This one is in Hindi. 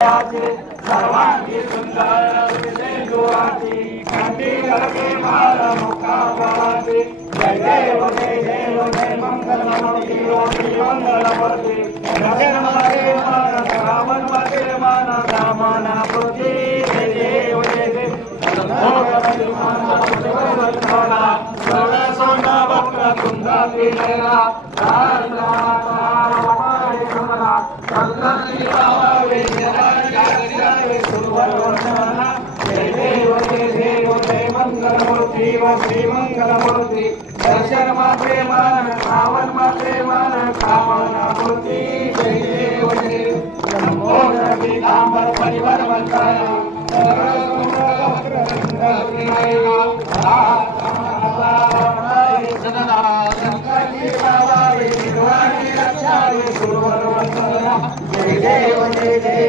सर्वांगी सुंदर विजयी कंठी लगे माल मुखावासी जय देव जय मंगल मूर्ति मंगल मूर्ति जगन मारे मान रावण मारे मान रामना मूर्ति जय देव सोना वक्र कुंदा पीला श्री मंगल मूर्ति दर्शन मात्रे मान रावण मात्रे मान कामना मूर्ति जय देव नमो पीतांबर परिवर जय देव जय